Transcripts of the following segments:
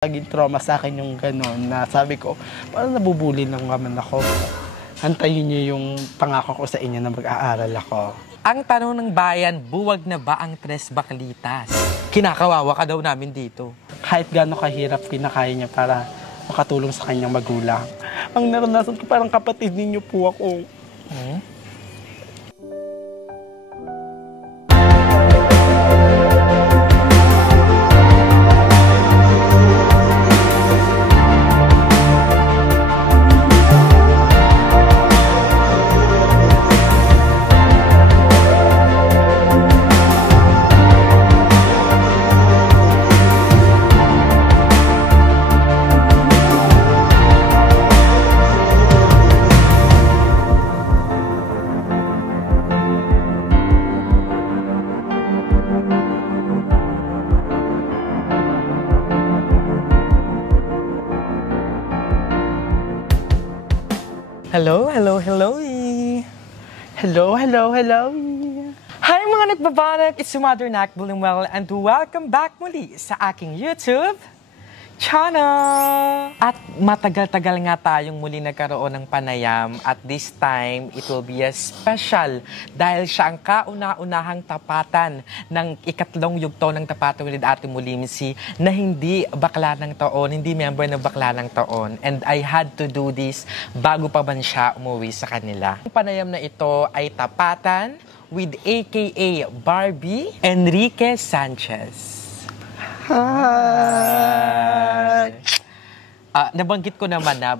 Laging trauma sa akin yung gano'n na sabi ko, parang nabubuli lang naman ako. Antayin niyo yung pangako ko sa inyo na mag-aaral ako. Ang tanong ng bayan, buwag na ba ang Tres Baklitas? Kinakawawa ka daw namin dito. Kahit gaano kahirap, kinakaya niya para makatulong sa kanyang magulang. Ang naranasan ko, parang kapatid ninyo po ako. Hello. Hello. Hi mga nagbabanat, it's Mother Nak Bulingwell and welcome back muli sa aking YouTube channel. At matagal-tagal nga tayong muli nagkaroon ng panayam at this time it will be a special dahil siya ang kauna-unahang tapatan ng ikatlong yugto ng Tapatan with Ate Mulimsi na hindi bakla ng taon, hindi member ng bakla ng taon. And I had to do this bago pa man siya umuwi sa kanila. Ang panayam na ito ay tapatan with AKA Barbie Enrique Sanchez. Hi! Nabanggit ko naman na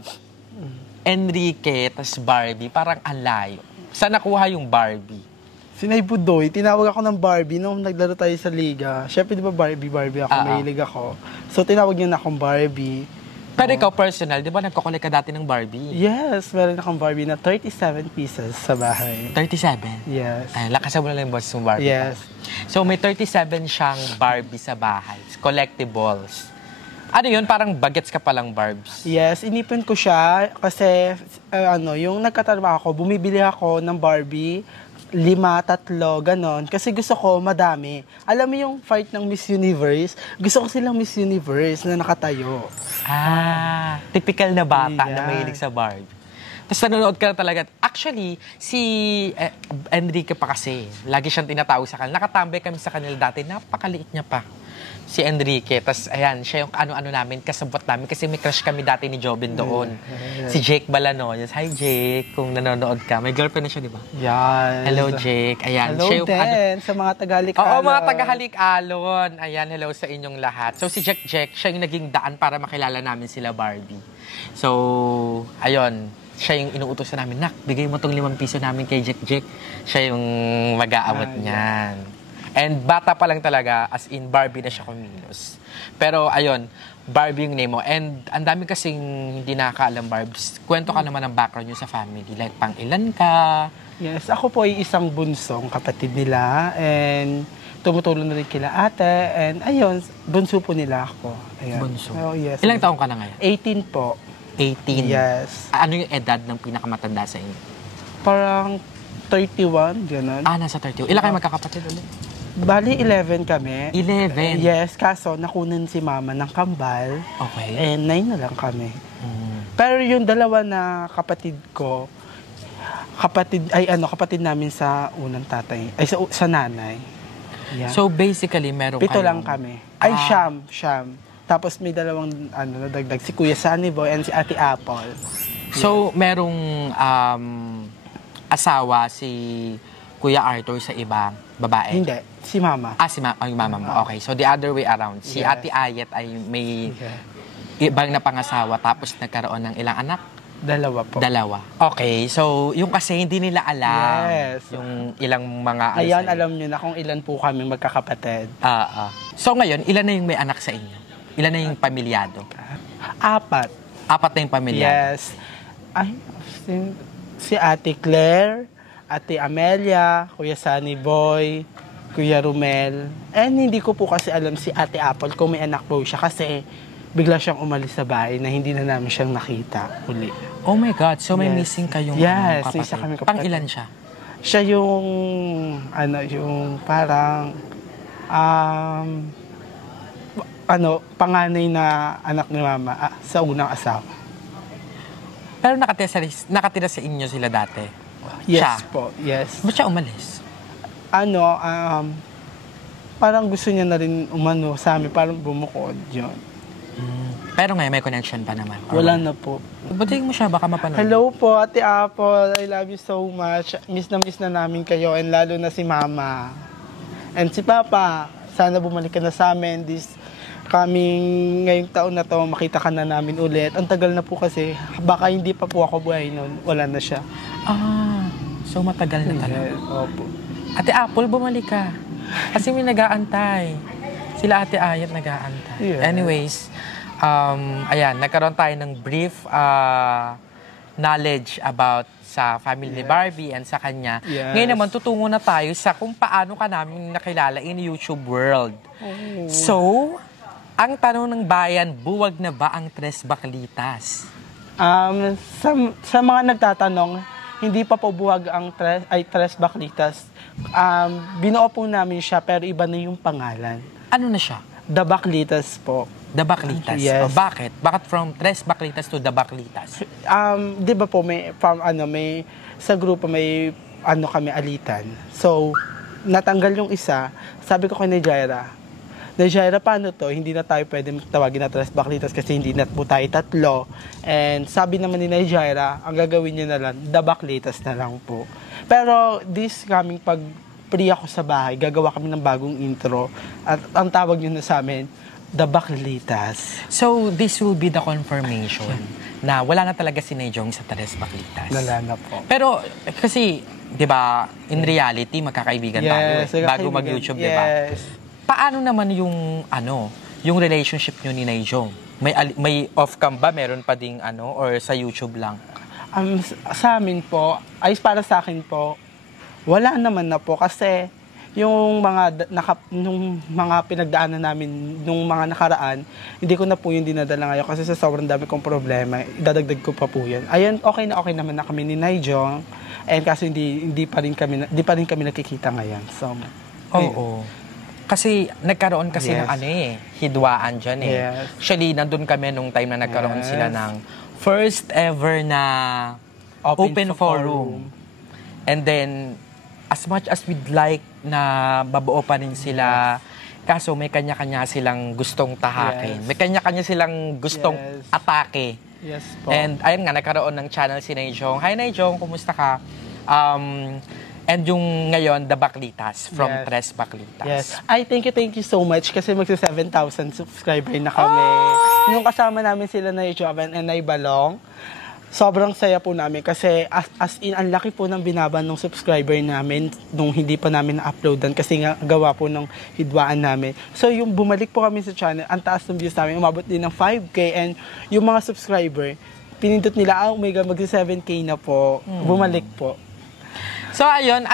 Enrique tas Barbie, parang alayo. Saan nakuha yung Barbie? Sinay Budoy, tinawag ako ng Barbie nung naglaro tayo sa liga. Siyempre di ba Barbie ako, mahilig ako. So tinawag niya na akong Barbie. Pero ikaw personal, di ba nagkukulik ka dati ng Barbie? Yes, meron akong Barbie na 37 pieces sa bahay. 37? Yes. Ay, lakasan mo na lang yung boss ng Barbie. Yes. So may 37 siyang Barbie sa bahay. Collectibles. Ano yun? Parang bagets ka palang Barbs. Yes, inipon ko siya kasi yung nagkatrabaho ako, bumibili ako ng Barbie, 5, 3, ganon. Kasi gusto ko madami. Alam mo yung fight ng Miss Universe? Gusto ko silang Miss Universe na nakatayo. Typical na bata na mahilig sa Barbie. Tapos nanonood ka na talaga. Actually, si Enrique pa kasi, lagi siyang tinatawag sa kanila. Nakatambay kami sa kanila dati, napakaliit niya pa. Si Enrique. Tapos, ayan, siya yung ano-ano namin, kasabot namin. Kasi may crush kami dati ni Jobin doon. Si Jake Balanoyas. Hi, Jake. Kung nanonood ka. May girlfriend na siya, di ba? Yes. Hello, Jake. Ayan. Hello siya yung, din sa mga taga-Halik-Alon. Oo, mga taga-Halik-Alon. Ayan, hello sa inyong lahat. So, si Jack, siya yung naging daan para makilala namin sila Barbie. So, ayun. Siya yung inuutos na namin, Nak, bigay mo tong 5 piso namin kay Jack. Siya yung mag-aawat niyan. And bata pa lang talaga, as in Barbie na siya kumilos. Pero ayun, Barbie yung name mo. And ang dami kasing hindi nakakaalam, Barbs. Kwento ka naman ng background nyo sa family. Like, pang ilan ka? Yes, ako po ay isang bunsong kapatid nila. And tumutulong na rin kila ate. And ayun, bunso po nila ako. Ayan. Bunso? Oh, yes. Ilang taong ka na ngayon? 18 po. 18? Yes. Ano yung edad ng pinakamatanda sa inyo? Parang 31, gano'n. Nasa 30. Ilan kayo magkakapatid ulit? Bali, 11 kami. 11? Yes, kaso nakunan si mama ng kambal. Okay. And 9 na lang kami. Pero yung dalawa na kapatid ko, kapatid namin sa unang tatay, ay sa nanay. Yeah. So basically, meron 7 kayong... lang kami. Ay, siyam. Tapos may dalawang nadagdag, si Kuya Sunny Boy and si Ate Apple. So, merong asawa si Kuya Arthur sa ibang babae? Hindi, si Mama. Yung mama mo. Okay, so the other way around. Si Ate Ayet ay may ibang napangasawa tapos nagkaroon ng ilang anak? 2 po. 2. Okay, so yung kasi hindi nila alam yung ilang mga... Ayan, alam nyo na kung ilan po kami magkakapatid. So ngayon, ilan na yung may anak sa inyo? Ilan na yung pamilyado? 4. 4 na yung pamilyado? Yes. Ay, si Ate Claire, Ate Amelia, Kuya Sunny Boy, Kuya Romel. And hindi ko po kasi alam si Ate Apple kung may anak po siya kasi bigla siyang umalis sa bahay na hindi na namin siyang nakita uli. Oh my God, so may missing kayong kapatid? Yes, kami kapatid. Pang ilan siya? Siya yung, yung parang, panganay na anak ni mama sa unang asawa. Pero nakatira sa inyo sila dati? Yes Siya? po, yes. Ba't siya umalis? Parang gusto niya na rin umano sa amin, parang bumukod yun. Pero ngayon may connection pa naman? Wala na po. Batiin mo siya, baka mapanood. Hello po, Ate Apple. I love you so much. Miss na namin kayo, and lalo na si Mama. And si Papa, sana bumalik ka na sa amin ngayong taon na to, makita ka na namin ulit. Ang tagal na po kasi, baka hindi pa po ako buhay noon. Wala na siya. So matagal na talaga. Yes, opo. Ate Apple, bumalik ka. Kasi may nag-aantay. Sila Ate Ayat nag-aantay. Yes. Anyways, ayan, nagkaroon tayo ng brief knowledge about sa family ni Barbie and sa kanya. Yes. Ngayon naman, tutungo na tayo sa kung paano ka namin nakilala in YouTube world. So, ang tanong ng bayan, buwag na ba ang Tres Baklitas? Sa mga nagtatanong, hindi pa po buwag ang Tres Baklitas. Binuo po namin siya, pero iba na yung pangalan. Ano na siya? The Baklitas po. The Baklitas. Yes. Bakit? Bakit from Tres Baklitas to The Baklitas? Di ba po may sa grupo may kami alitan. So natanggal yung isa. Sabi ko kay Jaira, paano to? Hindi na tayo pwede tawagin na Tres Baklitas kasi hindi na po tayo tatlo. And sabi naman ni Jaira, ang gagawin niya na lang, The Baklitas na lang po. Pero this coming pag free ako sa bahay, gagawa kami ng bagong intro. At ang tawag niyo na sa amin, The Baklitas. So, this will be the confirmation na wala na talaga si Nejong sa Tres Baklitas. Wala na po. Pero, kasi, di ba, in reality, magkakaibigan tayo bago mag-YouTube, di ba? Yes. Paano naman yung, yung relationship nyo ni Nejong? May off-cam ba? Meron pa ding, or sa YouTube lang? Sa amin po, para sa akin po, wala naman na po kasi yung nung mga pinagdaanan namin nung mga nakaraan, hindi ko na po yung dinadala ngayon kasi sa sobrang dami kong problema, idadagdag ko pa po yun. Ayun, okay naman na kami ni Nejong, and kaso hindi pa rin kami nakikita ngayon. So, oo. Kasi nagkaroon kasi ng hidwaan dyan eh. Yes. Actually, nandun kami nung time na nagkaroon sila ng first ever na open forum. And then, as much as we'd like na babuo pa rin sila, kaso may kanya-kanya silang gustong tahakin. Yes. May kanya-kanya silang gustong atake. Yes po. And ayun nga, nagkaroon ng channel si Nejong. Hi Nejong, kumusta ka? And yung ngayon, The Baklitas, from Tres Baklitas. Yes. Thank you so much kasi magsa 7,000 subscriber na kami. Yung kasama namin sila na Jovan and Nay Balong, sobrang saya po namin kasi as in, ang laki po ng binaban ng subscriber namin nung hindi pa namin na-uploadan kasi nga gawa po ng hidwaan namin. So yung bumalik po kami sa channel, ang taas ng views namin, umabot din ng 5K, and yung mga subscriber, pinindot nila, oh my God, magsi 7K na po, bumalik po. So ayun,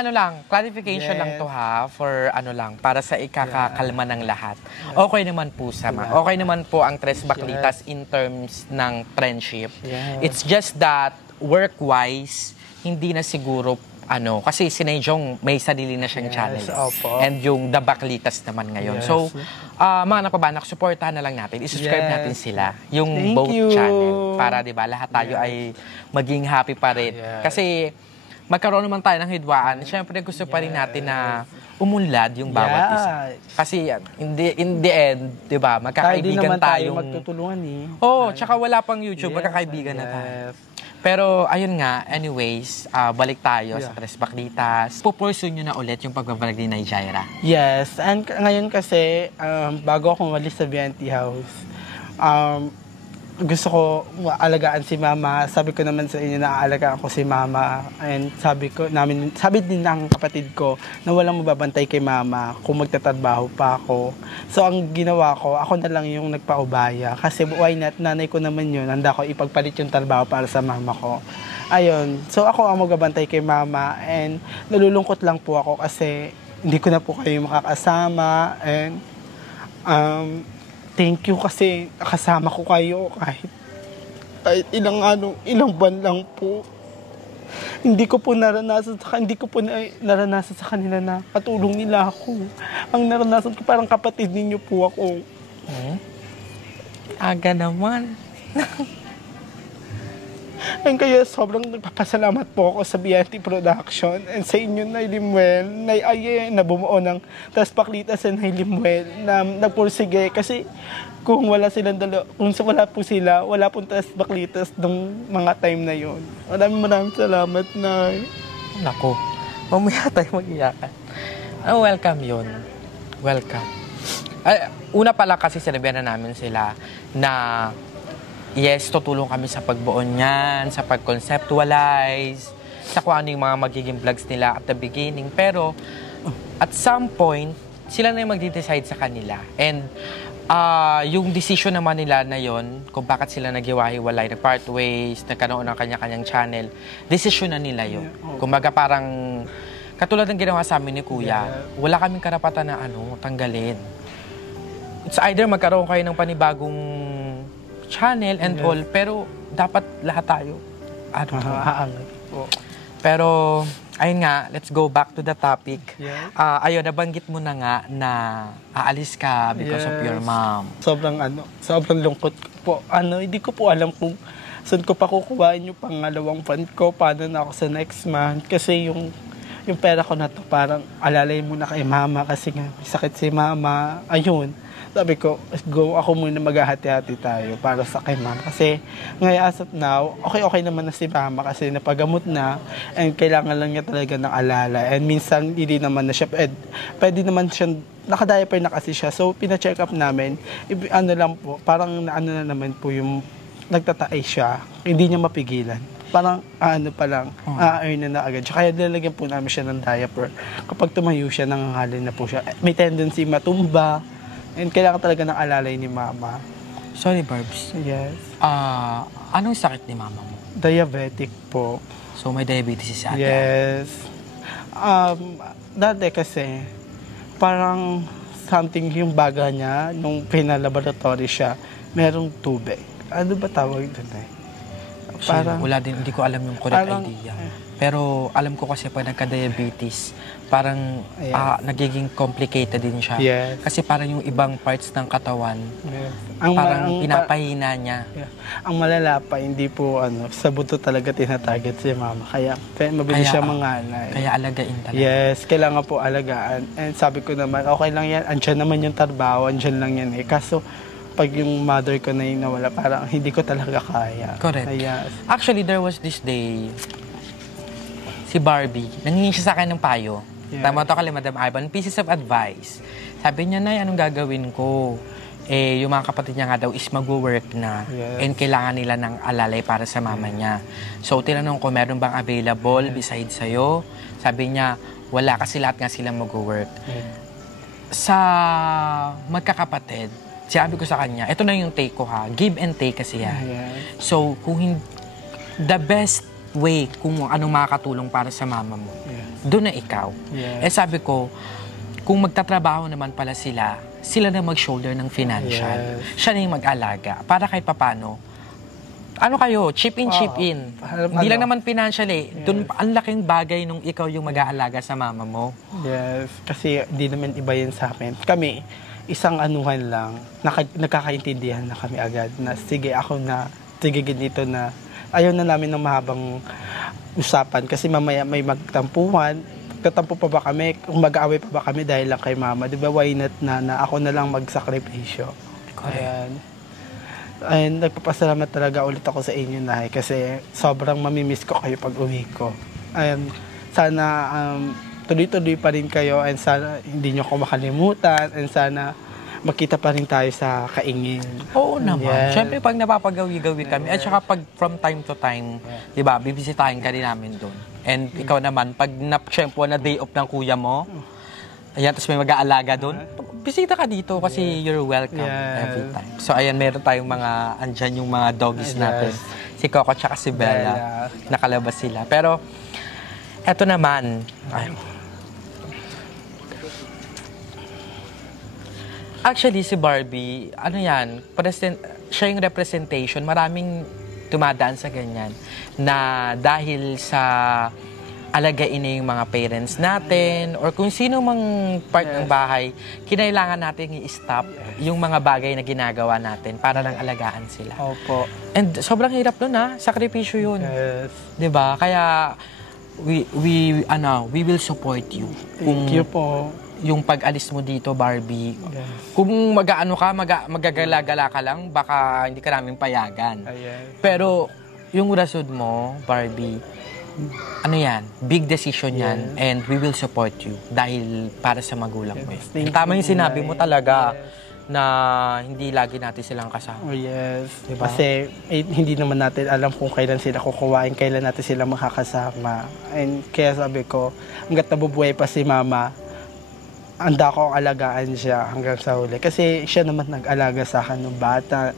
clarification lang to for para sa ikakakalma ng lahat. Okay naman po okay naman po ang Tres Baklitas in terms ng friendship. It's just that work-wise, hindi na siguro kasi si Nejong may sarili na siyang channel. Opo. And yung The Baklitas naman ngayon. So, mga napabanak, supportahan na lang natin. I-subscribe natin sila. Yung both channel. Para, di ba, lahat tayo ay maging happy pa rin. Kasi, magkaroon naman tayo ng hidwaan. Siyempre, gusto pa rin natin na umunlad yung bawat isa. Kasi in the end, di ba, magkakaibigan tayo tayong... magtutulungan eh. Tsaka wala pang YouTube, magkakaibigan na tayo. Pero, ayun nga, anyways, balik tayo sa Tres Baklitas. Pupursue nyo na ulit yung pagbabalag ni Jaira. Yes, and ngayon kasi, bago ako umalis sa BNT House, gusto ko alagaan si Mama. Sabi ko naman sa inyo na aalagaan ko si Mama. And sabi din ng kapatid ko na walang mababantay kay Mama kung magtatrabaho pa ako. So ang ginawa ko, ako na lang yung nagpaubaya. Kasi why not, nanay ko naman yun. Handa ko ipagpalit yung trabaho para sa Mama ko. Ayun. So ako ang magbabantay kay Mama. And nalulungkot lang po ako kasi hindi ko na po kayo makakasama. And thank you kasi kasama ko kayo kahit ilang buwan lang po. Hindi ko po naranasan sa kanila na katulong nila ako. Ang naranasan ko parang kapatid ninyo po ako. Aga naman. And kaya sobrang nagpapasalamat po ako sa BNT Production and sa inyo, Nay Limuel, Nay Aye, na bumuo ng Taspaklitas and Nay Limuel na nagpursige. Kasi kung wala silang kung wala po sila, wala pong Taspaklitas nung mga time na yon. Maraming salamat, Nay. Naku, mamaya tayo mag-iyakan. Welcome yun. Welcome. Una pala kasi sinabihan na namin sila na yes, tutulong kami sa pagbuo niyan, sa pag-conceptualize, sa kung ano yung mga magiging vlogs nila at the beginning. Pero, at some point, sila na yung magde-decide sa kanila. And, yung decision naman nila na yon, kung bakit sila naghiwa-hiwalay, nag-part ways, nagkaroon ng kanya-kanyang channel, decision na nila yun. Kumbaga parang, katulad ng ginawa sa amin ni Kuya, wala kaming karapatan na tanggalin. It's either magkaroon kayo ng panibagong channel and all, pero dapat lahat tayo pero ayun nga, let's go back to the topic. Ayun, nabanggit mo na nga na aalis ka because of your mom. Sobrang lungkot po. Hindi ko po alam kung saan ko pa kukuhain yung pangalawang fund ko, paano na ako sa next month, kasi yung pera ko na to parang alalay muna kay mama kasi nga may sakit si mama. Ayun, sabi ko, ako muna maghahati-hati tayo para sa kay mama. Kasi ngayon as of now, okay naman na si mama kasi napagamot na and kailangan lang niya talaga ng alala. And minsan, hindi naman na siya, pwede naman siya, nakadiaper na kasi siya. So, pina-check up namin, lang po, parang na naman po yung nagtatae siya, hindi niya mapigilan. Parang earn na agad. Kaya lalagyan po namin siya ng diaper. Kapag tumayo siya, nangangalin na po siya. May tendency matumba. And kailangan talaga ng alalay ni mama. Sorry, Barbs. Yes. Anong sakit ni mama mo? Diabetic po. So, may diabetes si ate? Yes. Dati kasi, parang something yung baga niya, nung pinalaboratory siya, merong tubig. Ano ba tawag doon eh? Parang, wala din, hindi ko alam yung correct idea. Pero alam ko kasi pag nagka-diabetes, parang nagiging complicated din siya. Yes. Kasi parang yung ibang parts ng katawan, parang pinapahina niya. Ang malala pa, hindi po sa buto talaga tinatarget si mama. Kaya mabilis siya mangalay. Kaya alagain talaga. Yes, kailangan po alagaan. And sabi ko naman, okay lang yan. Andyan naman yung trabaho, andyan lang yan eh. Kaso, pag yung mother ko na yung nawala, parang hindi ko talaga kaya. Correct. Yes. Actually, there was this day, si Barbie, nangingi siya sa akin ng payo. Yeah. Tama to kay Madam Ivan, pieces of advice. Sabi niya, Nay, anong gagawin ko? Yung mga kapatid niya nga daw is mag-work na. Yes. And kailangan nila ng alalay para sa mama niya. So, tinanong ko, meron bang available besides sa'yo? Sabi niya, wala kasi lahat nga sila mag-work. Sa magkakapatid, sabi ko sa kanya, ito na yung take ko ha, give and take kasi yan. So, the best way kung anong makakatulong para sa mama mo, doon na ikaw. Sabi ko, kung magtatrabaho naman pala sila na mag-shoulder ng financial. Siya na yung mag-alaga. Para kahit papano, kayo, chip in. Hindi lang naman financial eh. Doon, ang laking bagay nung ikaw yung mag-aalaga sa mama mo. Yes, kasi di naman iba yun sa amin. Kami, isang anuhan lang, nagkakaintindihan na kami agad na sige ganito na ayaw na namin ng mahabang usapan kasi mamaya may magtampuhan. Tatampo pa ba kami? Kung mag-aaway pa ba kami dahil lang kay mama? Di ba, why not na ako na lang magsakripisyo? Ayan. And nagpapasalamat talaga ulit ako sa inyo, Nay, kasi sobrang mamimiss ko kayo pag uwi ko. And sana tuloy-tuloy pa rin kayo and sana hindi nyo ako makalimutan and sana makita pa rin tayo sa kaingin. Oo naman. Siyempre, pag napapagawi-gawi kami, at saka pag from time to time, di ba, bibisitahin ka rin namin doon. And ikaw naman, pag siyempre na day off ng kuya mo, ayan, tapos may mag-aalaga doon, bisita ka dito kasi you're welcome every time. So, ayan, meron tayong andyan yung mga doggies natin. Si Coco at si Bella. Nakalabas sila. Pero, eto naman, actually, si Barbie, siya yung representation. Maraming tumadaan sa ganyan na dahil sa alagain na yung mga parents natin or kung sino mang part ng bahay, kinailangan natin i-stop yung mga bagay na ginagawa natin para lang alagaan sila. Opo. And sobrang hirap nun sakripisyo yun. Yes. 'Di ba? Kaya we will support you. Thank you po. Yung pag-alis mo dito, Barbie. Yes. Kung magagala-gala ka lang, baka hindi ka namin payagan. Yes. Pero yung rason mo, Barbie, ano yan, big decision yan, and we will support you dahil para sa magulang mo. Tama yung sinabi mo talaga na hindi lagi natin silang kasama. Oh, yes. Diba? Kasi hindi naman natin alam kung kailan sila kukuhain, kailan natin sila makakasama. And kaya sabi ko, hanggat nabubuhay pa si Mama, handa ko alagaan siya hanggang sa huli. Kasi siya naman nag-alaga sa akin nung bata.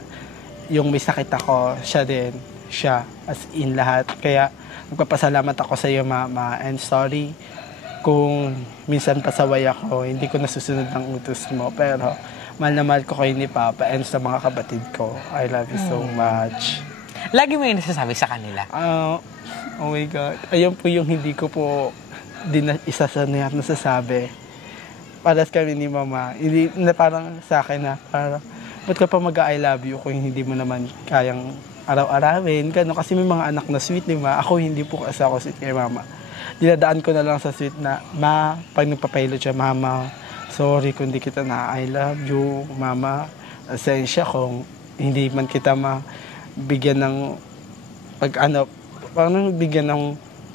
Yung may sakit ako, siya din. Siya, as in lahat. Kaya magpapasalamat ako sa iyo, Mama. And sorry kung minsan pasaway ako, hindi ko nasusunod ng utos mo. Pero mahal na mahal ko kayo ni Papa and sa mga kapatid ko. I love you so much. Lagi mo yung nasasabi sa kanila? Oh my God. Ayun po yung hindi ko po isa sa nasasabi. Paras kami ni Mama. Hindi na parang sa akin na parang, ba't ka pa mag-I love you kung hindi mo naman kayang araw-arawin? Gano'n. Kasi may mga anak na sweet, di ba? Ako hindi po kasi ako sweet kay Mama. Dinadaan ko na lang sa sweet na, Ma, pag nagpapailot siya, Mama, sorry kung hindi kita na I love you, Mama. Asensya kung hindi man kita mabigyan ng parang bigyan ng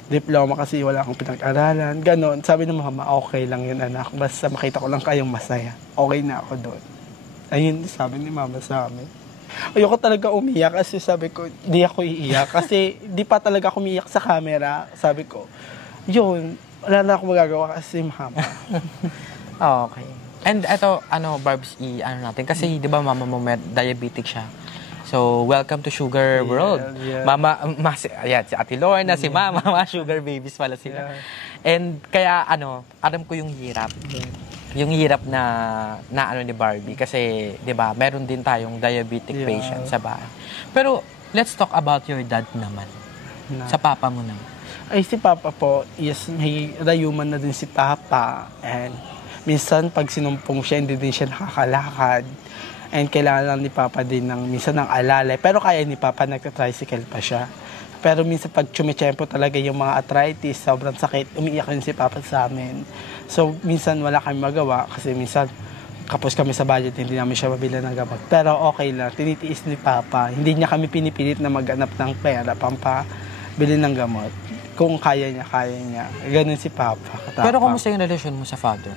diploma kasi wala akong pinag-aralan. Ganon. Sabi ng Mama, okay lang yun, anak. Basta makita ko lang kayong masaya. Okay na ako doon. Ayun, sabi ni Mama sa amin. Ayoko talaga umiyak kasi sabi ko, di ako iiyak. Kasi di pa talaga ako umiyak sa camera. Sabi ko, yun, wala na akong magagawa kasi Mama. Okay. And eto, Barbs, natin. Kasi, di ba, Mama mo diabetic siya. So, welcome to Sugar World. Yeah. Mama, si Ate Lorna, si Mama, mga sugar babies pala sila. Yeah. And kaya, alam ko yung hirap. Yung hirap na ni Barbie. Kasi, di ba, meron din tayong diabetic patient sa bahay. Pero, let's talk about your dad naman. Sa papa mo naman. Ay, si Papa po, yes, may rayuman na din si Papa. And minsan, pag sinumpong siya, hindi din siya nakakalakad. And kailangan lang ni Papa din minsan ng alalay. Pero kaya ni Papa, nagka-tricycle pa siya. Pero minsan, pag chumichempo talaga yung mga arthritis, sobrang sakit, umiiyak rin si Papa sa amin. So, minsan wala kami magawa kasi minsan kapos kami sa budget, hindi namin siya mabila ng gamot. Pero okay lang, tinitiis ni Papa. Hindi niya kami pinipilit na maghanap ng pera pampabili ng gamot. Kung kaya niya, kaya niya. Ganun si Papa. Katapang. Pero kumusta yung relasyon mo sa father?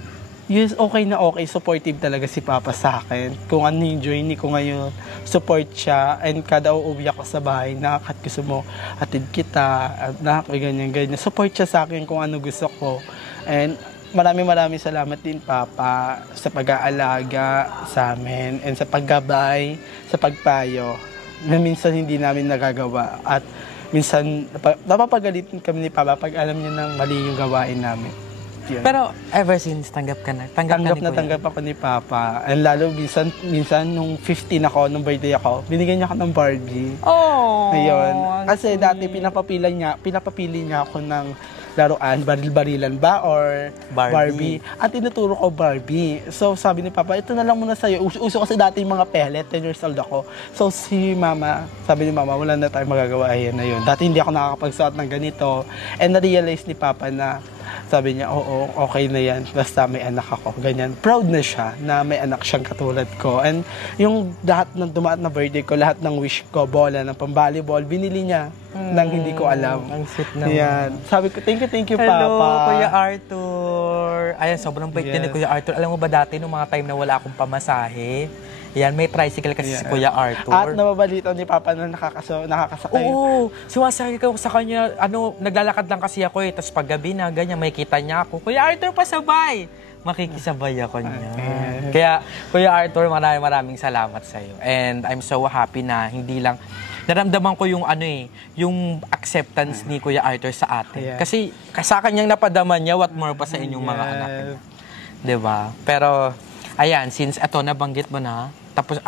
Yes, okay na okay. Supportive talaga si Papa sa akin. Kung ano yung journey ko ngayon, support siya. And kada uuwi ako sa bahay, nakakat gusto mo, atid kita, ganyan. Support siya sa akin kung ano gusto ko. And maraming salamat din, Papa, sa pag-aalaga sa amin and sa paggabay, sa pagpayo na minsan hindi namin nagagawa. At minsan, napapagalitin kami ni Papa pag alam niya nang mali yung gawain namin. Yun. Pero ever since, tanggap Tanggap ako ni Papa. And lalo, minsan nung 15 ako, nung birthday ako, binigyan niya ako ng Barbie. Oh! Ayun. Kasi dati pinapapili niya ako ng laruan, baril-barilan ba or Barbie. At tinuturo ko Barbie. So sabi ni Papa, ito na lang muna sa'yo. Uso kasi dati yung mga pellet, 10 years old ako. So si Mama, sabi ni Mama, wala na tayong magagawa. Ayan na yun. Dati hindi ako nakakapagsuot ng ganito. And na-realize ni Papa na sabi niya, oo, okay na yan. Basta may anak ako. Ganyan. Proud na siya na may anak siyang katulad ko. And yung lahat ng dumaan na birthday ko, lahat ng wish ko, bola ng pang-volleyball, binili niya nang hindi ko alam. Ang sweet naman. Yan. Sabi ko, thank you, Papa. Hello, Kuya Arthur. Ayan, sobrang bait din ni Kuya Arthur. Alam mo ba dati, nung mga time na wala akong pamasahe, yan, may tricycle kasi si Kuya Arthur. At nababalito ni Papa na nakakasakay. Oo, sumasakay ko sa kanya, naglalakad lang kasi ako tapos paggabi na, ganyan, may kita niya ako, Kuya Arthur, pasabay! Makikisabay ako niya. Okay. Kaya, Kuya Arthur, maraming salamat sa iyo. And I'm so happy na hindi lang, naramdaman ko yung yung acceptance ni Kuya Arthur sa atin. Kasi sa kanyang napadama niya, what more pa sa inyong mga anak. Diba? Pero, ayan, since nabanggit mo na, tapos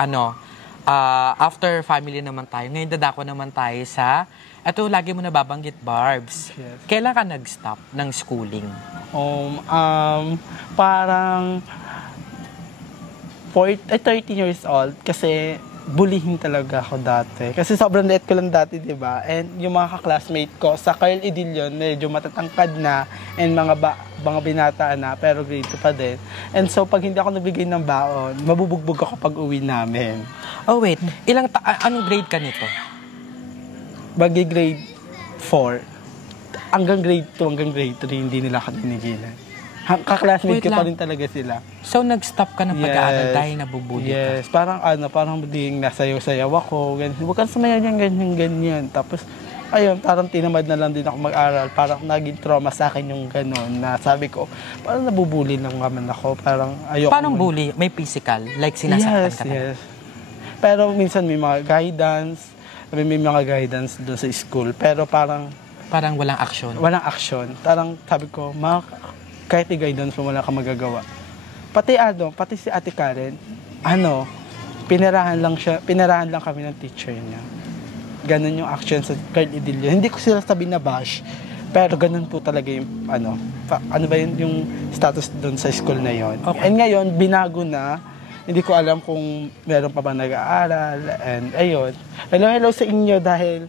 after family naman tayo, ngayon dadako naman tayo sa, eto lagi mo nababanggit, Barbs. Yes. Kailan ka nag-stop ng schooling? Parang 13 years old kasi bulihin talaga ako dati. Kasi sobrang liit ko lang dati, di ba? And yung mga ka-classmate ko sa Carl Idilion, medyo matatangkad na and mga binata na, pero grade 2 pa din. And so, pag hindi ako nabigay ng baon, mabubugbog ako pag uwi namin. Oh, wait. Anong grade ka nito? Bagi grade 4, hanggang grade 2, hanggang grade 3, hindi nila ako tinigilan. Ka-classmate ko pa rin talaga sila. So, nag-stop ka ng pag-aaral dahil nabubuli ka? Yes, parang ding nasayaw-sayaw ako, ganyan. Huwag kang sumayaw niyan, ganyan. Tapos, ayun, parang tinamad na lang din ako mag-aral. Parang naging trauma sa akin yung gano'n na sabi ko, parang nabubuli lang naman ako. Parang ayoko. Paano bully? May physical? Like sinasaktan ka na? Yes. Pero minsan may mga guidance doon sa school. Pero parang walang action? Walang action. Parang sabi ko, kahit i-guidance mo, wala ka magagawa. Pati si Ate Karen, pinarahan lang kami ng teacher niya. Ganun yung action sa Carl Idilio. Hindi ko sila sabi na bash, pero ganun po talaga yung, yung status doon sa school na yon. Okay. And ngayon, binago na, hindi ko alam kung meron pa ba nag-aaral, and ayun. Hello sa inyo dahil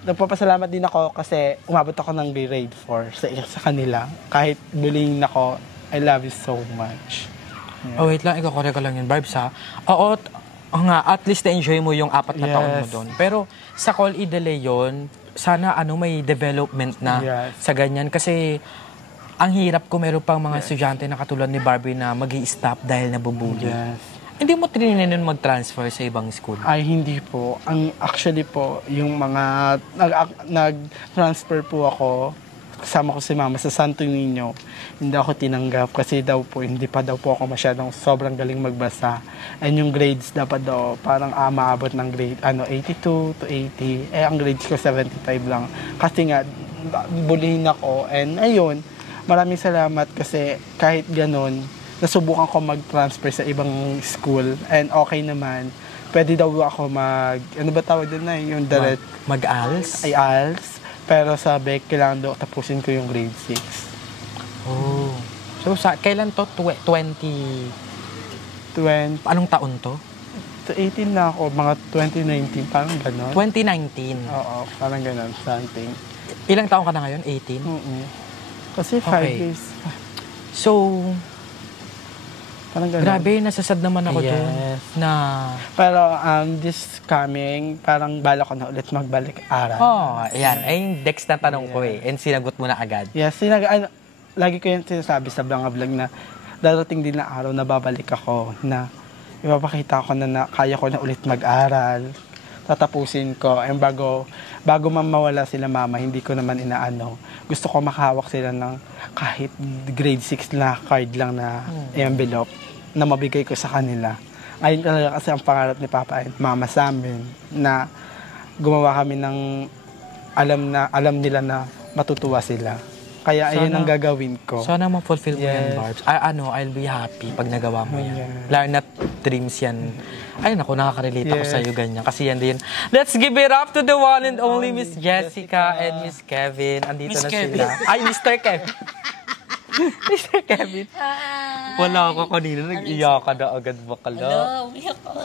nagpapasalamat din ako kasi umabot ako ng grade 4 sa kanila. Kahit bullying ako, I love you so much. Yeah. Oh, wait lang. Ikakorek ko lang yun, Barbs, ha? Oo, at least na-enjoy mo yung 4 na taon mo doon. Pero sa Col de Leon, sana may development na sa ganyan. Kasi ang hirap kung meron pang mga estudyante na katulad ni Barbie na mag-i-stop dahil nabubully. Yes. Hindi mo trininin mag-transfer sa ibang school? Ay, hindi po. Actually po, yung mga nag-transfer po ako, kasama ko si Mama sa Santo Niño, hindi ako tinanggap kasi hindi pa daw po ako masyadong sobrang galing magbasa. And yung grades dapat daw, parang maabot ng grade, 82 to 80. Ang grades ko 75 lang. Kasi nga, bulihin ako. And ayun, maraming salamat kasi kahit ganun, nasubukan ko mag-transfer sa ibang school and okay naman. Pwede daw ako ano ba tawag din na yung direct? Mag-ALS? Ay, ALS. Pero sabi, kailangan daw tapusin ko yung grade 6. Oh. So, kailan to? 20... Anong taon to? 18 na ako, mga 2019, parang gano'n. 2019? Oo, parang gano'n, something. Ilang taon ka na ngayon? 18? Kasi 5 years. So, parang ganun. Grabe, nasasad naman ako doon. Na... Pero this coming, parang bala ko na ulit magbalik-aral. Ayan. Ay, yung next na tanong ko and sinagot mo na agad. Yes, lagi ko yung sinasabi sa mga vlog na darating din na araw na babalik ako na ipapakita ko na kaya ko na ulit mag-aral. Tatapusin ko. And bago mawala sila Mama, hindi ko naman inaano. Gusto ko makahawak sila ng kahit grade 6 na card lang na envelope na mabigay ko sa kanila. Ayun talaga kasi ang pangarap ni Papa at Mama sa amin na gumawa kami ng alam nila na matutuwa sila. Kaya ayun ang gagawin ko. Sana ma-fulfill mo yan, Barbs. I'll be happy pag nagawa mo yan. Lalo na dreams yan. Ay, naku, nakaka-relate ako sa'yo ganyan. Kasi yan din. Let's give it up to the one and only Miss Jessica and Miss Kevin. Andito na sila. Ay, Mr. Kevin. Mr. Kevin. Wala ako kanina. Nag-iyak ka na agad bakala. Hello, umiyak ako.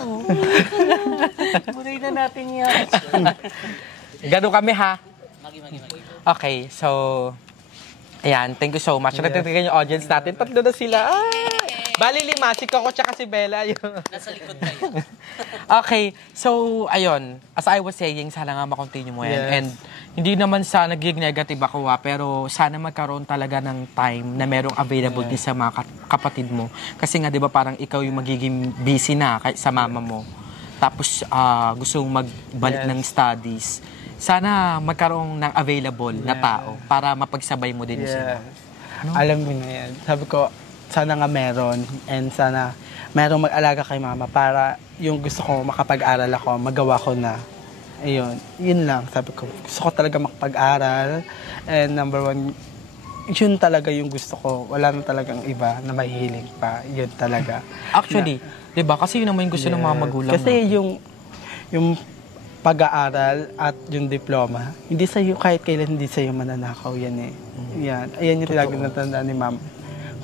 Buray na natin yan. Ganun kami, ha? Okay, so... Ayan, thank you so much. Nagtitigan yung audience natin. 3 na sila. Bali 5, si Coco tsaka si Bella. Nasa likod kayo. Okay, so, ayun. As I was saying, sana nga makontinue mo yan. And hindi naman sa naging negative ako, pero sana magkaroon talaga ng time na merong available din sa mga kapatid mo. Kasi nga, di ba, parang ikaw yung magiging busy na sa mama mo. Tapos, gusto mong magbalik ng studies. Sana magkaroon ng available na tao para mapagsabay mo din sila. Alam mo na yan. Sabi ko, sana nga meron and sana merong mag-alaga kay Mama para yung gusto ko makapag-aral ako, magawa ko na. Ayun, yun lang. Sabi ko, gusto ko talaga makapag-aral and number 1, yun talaga yung gusto ko. Wala na talagang iba na mahihiling pa. Yun talaga. Actually, diba? Kasi yun naman yung gusto ng mga magulang. Kasi yung yung pag-aaral at yung diploma, hindi sa'yo, kahit kailan hindi sa'yo mananakaw yan eh. Yan. Ayan yung lagi natandaan ni ma'am.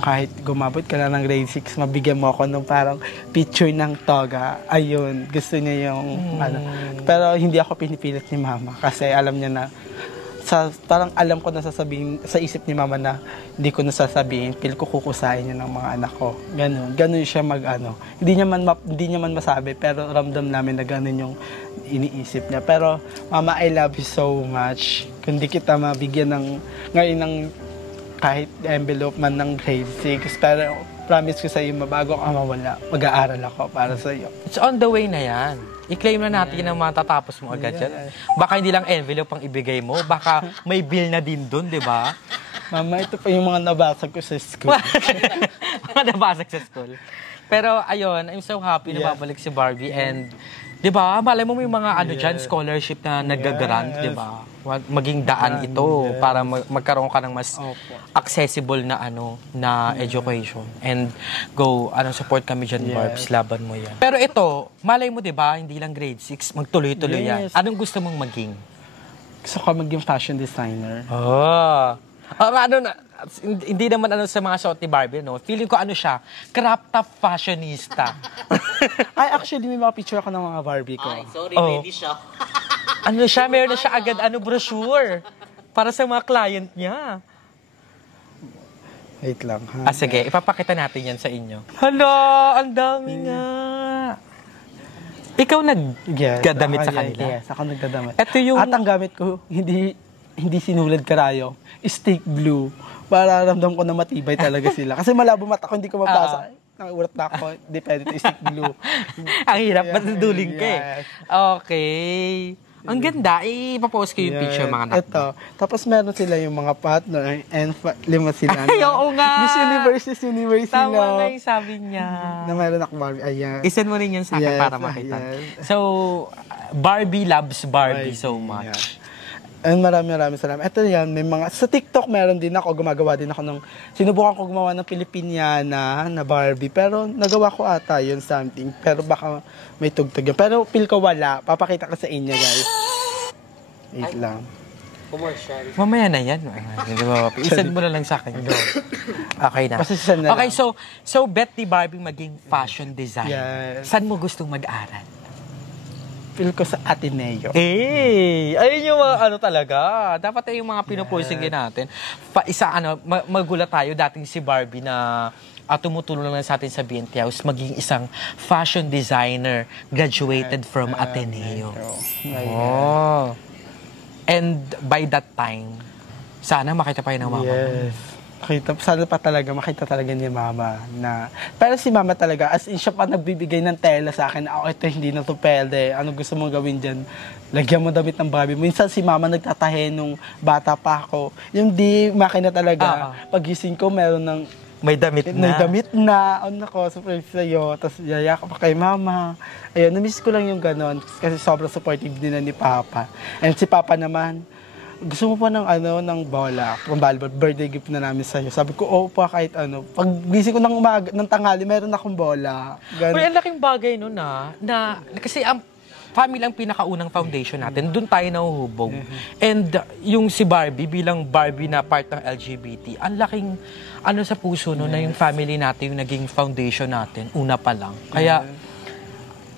Kahit gumabot ka na ng grade 6, mabigyan mo ako ng parang picture ng toga. Ayun, gusto niya yung ano. Pero hindi ako pinipilit ni mama kasi alam niya na parang alam ko na sasabihin sa isip ni mama na hindi ko na sasabihin, feel ko kukusain niya ng mga anak ko. Ganun siya mag-ano. Hindi niya man masabi, pero ramdam namin na ganun yung iniisip niya. Pero mama, I love you so much. Kung di kita mabigyan ngayon ng kahit envelope man ng grade 6, pero promise ko sa iyo, bago ka mawala, mag-aaral ako para sa iyo. It's on the way na yan. I-claim na natin na matatapos mo agad yan. Baka hindi lang envelope ang ibigay mo, baka may bill na din doon, di ba? Mama, ito pa yung mga nabasag ko sa school. Mga nabasag sa school. Pero ayun, I'm so happy na babalik si Barbie and di ba, malay mo may mga ano dyan, scholarship na nag-grant, di ba? Maging daan ito para magkaroon ka ng mas accessible na na education. And support kami dyan, Barbs, laban mo yan. Pero ito, malay mo, di ba, hindi lang grade 6, magtuloy-tuloy yan. Anong gusto mong maging? Gusto ko maging fashion designer. Hindi naman sa mga suot ni Barbie, no? Feeling ko siya, crop top fashionista. Ay, actually, may mga picture ako ng mga Barbie ko. Ay, sorry, ready siya. Meron na siya agad, brochure. Para sa mga client niya. Wait lang, ha? Sige, ipapakita natin yan sa inyo. Hala, ang dami nga. Ikaw nagdadamit sa kanila? Yes, ako nagdadamit. Ito yung... At ang gamit ko, hindi sinulad karayong, stick blue. Para ramdam ko na matibay talaga sila. Kasi malabo mata ko, hindi ko mabasa. Nangurat na ako, hindi pwede ito stick blue. Ang hirap, matuduling ka eh. Okay. Ang ganda, ipapost ko yung picture mga anak. Ito. Tapos meron sila yung mga partner and 5 sila. Ay, oo nga! Miss Universe Tama sila. nga yung sabi niya. Na meron ako Barbie. Ayan. Isend mo rin yan sa akin para makita. So, Barbie loves Barbie so much. And maraming salamat. Ito yan, may mga, sa TikTok meron din ako, gumagawa din ako sinubukan ko gumawa ng Pilipiniana na Barbie, pero nagawa ko ata yun something, pero baka may tugtog yun. Pero feel ko wala, papakita ko sa inyo guys. Wait lang. Commercial. Mamaya na yan. Isend mo na lang sa akin. Okay na. Okay, so Betty Barbie maging fashion designer. Saan mo gustong mag-aral? Feel ko sa Ateneo. Ayun yung mga talaga. Dapat yung mga pinupursige natin. Magulat tayo dating si Barbie na tumutulong lang sa atin sa BNT House, maging isang fashion designer graduated from Ateneo. And by that time, sana makita pa yun ng mama. Yes. Sana pa talaga, makita talaga ni mama na, pero si mama talaga, as in siya pa nagbibigay ng tela sa akin, ito hindi na to pwede, ano gusto mong gawin dyan? Lagyan mo damit ng Barbie. Minsan si mama nagtatahe nung bata pa ako. Yung di makina talaga, pagising ko meron ng, may damit na. Nako, surprise sa'yo. Tapos yayak pa kay mama. Ayun, namiss ko lang yung ganon. Kasi sobrang supportive din na ni Papa. And si Papa naman, gusto mo pa ng bola, pang-volleyball, birthday gift na namin sa'yo. Sabi ko, pa, kahit ano. Pag gising ko ng tanghali, meron akong bola. Uy, ang laking bagay nun kasi ang family ang pinakaunang foundation natin. Doon tayo nahuhubog. And yung si Barbie, bilang Barbie na part ng LGBT, ang laking sa puso na yung family natin, yung naging foundation natin, una pa lang. Kaya,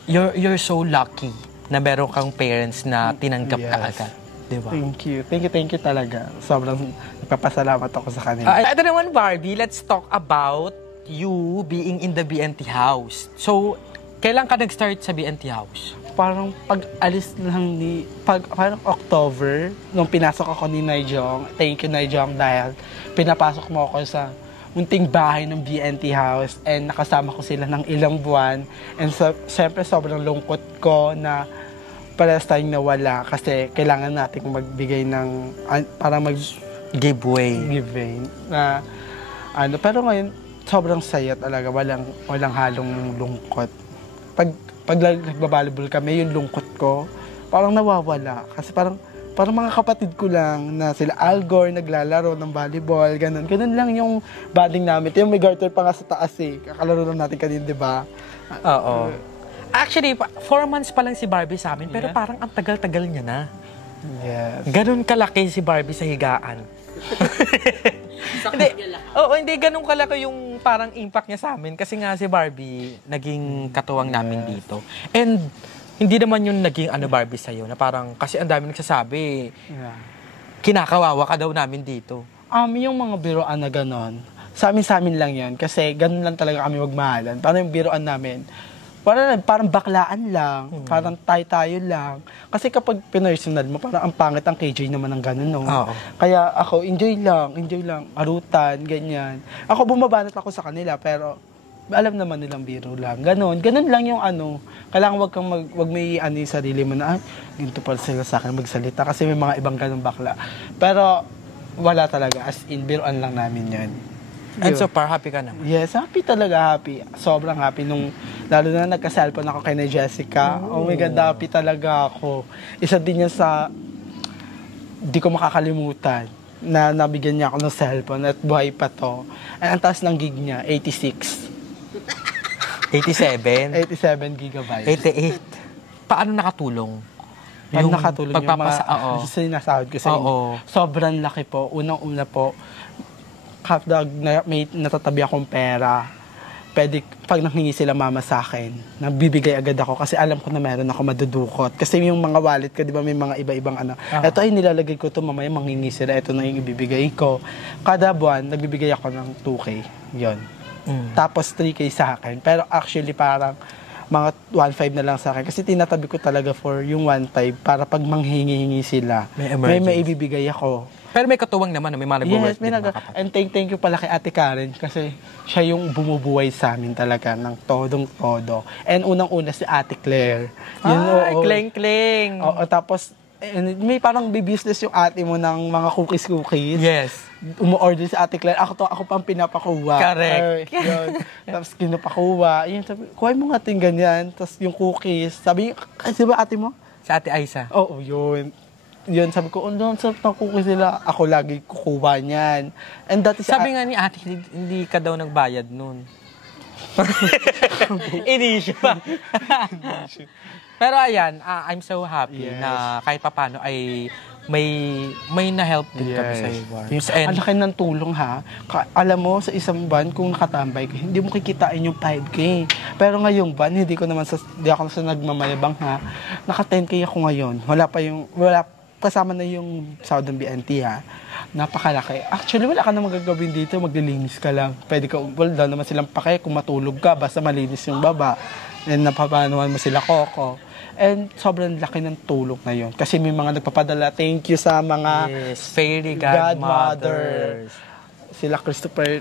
you're so lucky na meron kang parents na tinanggap ka agad. Diba? Thank you talaga. Sobrang nagpapasalamat ako sa kanila. Ito naman, Barbie, let's talk about you being in the BNT House. So, kailan ka nag-start sa BNT House? Parang pag-alis lang parang October, nung pinasok ako ni Naijong. Thank you, Naijong, dahil pinapasok mo ako sa munting bahay ng BNT House and nakasama ko sila ng ilang buwan. And siyempre, sobrang lungkot ko na parehas tayong nawala kasi kailangan nating magbigay ng para giveaway na pero ngayon sobrang saya talaga, walang halong lungkot. Pag nagbabalibol kami, yung lungkot ko parang nawawala kasi parang mga kapatid ko lang na sila Algor naglalaro ng volleyball, ganun lang yung bonding namin. Yung may garter pa nga sa taas kakalaro lang natin kanina, di ba? Oo. Actually, 4 months pa lang si Barbie sa amin, pero Yeah. parang ang tagal-tagal niya na. Yes. Ganun kalaki si Barbie sa higaan. Hindi, oo, hindi ganun kalaki yung parang impact niya sa amin. Kasi nga si Barbie, naging katuwang namin dito. And hindi naman yung naging Barbie sa'yo, na parang, kasi ang dami nagsasabi, Yeah. kinakawawa ka daw namin dito. Yung mga biroan na ganon, sa amin lang yan. Kasi ganun lang talaga kami magmahalan. Parang yung biroan namin, parang baklaan lang, parang tayo lang. Kasi kapag pinersonal mo, parang ang pangit ang KJ naman ng ganun, no? Oo. Kaya ako, enjoy lang, arutan, ganyan. Ako, bumabanat ako sa kanila, pero alam naman nilang biro lang. Ganun lang yung kailangan wag may yung sarili mo na, ginto pala sila sa akin magsalita, kasi may mga ibang ganun bakla. Pero, wala talaga, as in, biroan lang namin yan. And so far, happy ka naman? Yes, happy. Sobrang happy lalo na nagka-cellphone ako kay na Jessica. Oh my God, happy talaga ako. Isa din yan sa, di ko makakalimutan, na nabigyan niya ako ng cellphone at buhay pa to. And ang taas ng gig niya, 86. 87? 87 gigabytes. 88? Paano nakatulong? Yung nakatulong yung pagpapasa, oo. sinasahod ko sa inyo. Oo. Sobrang laki po. Unang-una po, kapag may natatabi akong pera, pwede, pag nanghingi sila mama sa akin, nabibigay agad ako kasi alam ko na meron ako madudukot. Kasi yung mga wallet ko, di ba, may mga iba-ibang Ito ay nilalagay ko to, mamaya manghingi sila, ito na yung ibibigay ko. Kada buwan, nagbibigay ako ng 2K. Yon. Tapos 3K sa akin. Pero actually parang mga 1.5 na lang sa akin. Kasi tinatabi ko talaga for yung 1.5 para pag manghingi-hingi sila, may maibibigay ako. Pero may katuwang naman, may mga nag-work Yes, may and thank you pala kay Ate Karen kasi siya yung bumubuhay sa amin talaga ng todong-todo. And unang-una si Ate Claire. Ay, kleng-kleng. Oo, tapos may parang business yung ate mo ng mga cookies. Yes. Umu-order si Ate Claire. Ako pang pinapakuha. Correct. Yun. Tapos kinupakuha. Yun, sabi, kuhay mo nga ting ganyan. Tapos yung cookies. Sabi, kasi ba ate mo? Sa Ate Aiza. Oo, yun. Yun, sabi ko, ang sarap ng cookies nila. Ako lagi kukuha niyan. And that is Sabi nga ni ate, hindi ka daw nagbayad nun. Inisyo pa. Pero ayan, I'm so happy na kahit papano ay may na-help din kami sa iyo. Ang laki ng tulong ha. Alam mo, sa isang ban, kung nakatambay ka, hindi mo kikitain yung 5K. Pero ngayong ban, hindi ako sa nagmamayabang ha. Naka 10K ako ngayon. Wala kasama na yung sahod ng BNT ha. Napakalaki. Actually, wala ka na magagawin dito, maglilinis ka lang. Pwede ka, wala naman silang pake kung matulog ka, basta malinis yung baba. And napapanuhan mo sila koko. And sobrang laki ng tulong na yun. Kasi may mga nagpapadala, thank you sa mga fairy godmothers. Sila Christopher.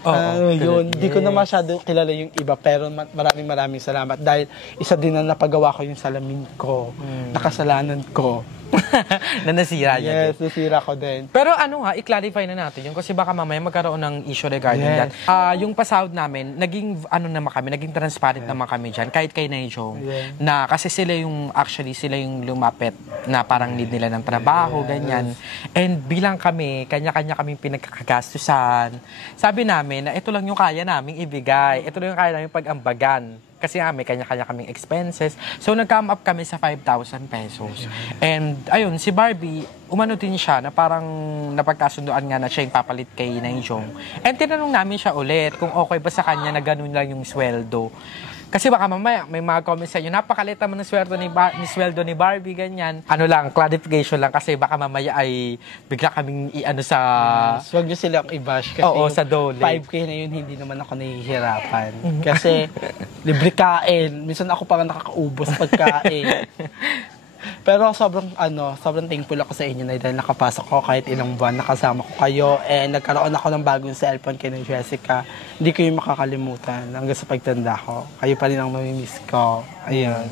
Yun. Hindi ko na masyado kilala yung iba, pero maraming salamat. Dahil isa din na napagawa ko yung salamin ko, nakasalanan ko. Na nasira niya. Yes, nasira ko din. Pero i-clarify na natin yun kasi baka mamaya magkaroon ng issue regarding that. Yung pasahod namin, naging naging transparent naman kami dyan, kahit kay Naijong, na kasi sila yung lumapit na parang need nila ng trabaho, ganyan. And bilang kami, kanya-kanya kaming pinagkakagastusan, sabi namin na ito lang yung kaya naming ibigay, ito lang yung kaya naming pag-ambagan. Kasi may kanya-kanya kaming expenses. So, nag-come up kami sa 5,000 pesos. And, ayun, si Barbie, umano din siya na parang napagkasunduan nga na siya yung papalit kay Naijong. And tinanong namin siya ulit kung okay ba sa kanya na ganun lang yung sweldo. Kasi baka mamaya may mga comments sa inyo, napakalit naman ng sweldo ni Barbie, ganyan. Clarification lang kasi baka mamaya ay bigla kaming sa... Huwag niyo silang i-bash kasi sa dole. 5K na yun, hindi naman ako nahihirapan. Kasi libre kain. Minsan ako parang nakakaubos pagkain. Pero sobrang thankful ako sa inyo na dahil nakapasok ko kahit ilang buwan, nakasama ko kayo, and nagkaroon ako ng bagong cellphone kay Jessica. Hindi ko yung makakalimutan hanggang sa pagtanda ko. Kayo pa rin ang mamimiss ko. Ayun.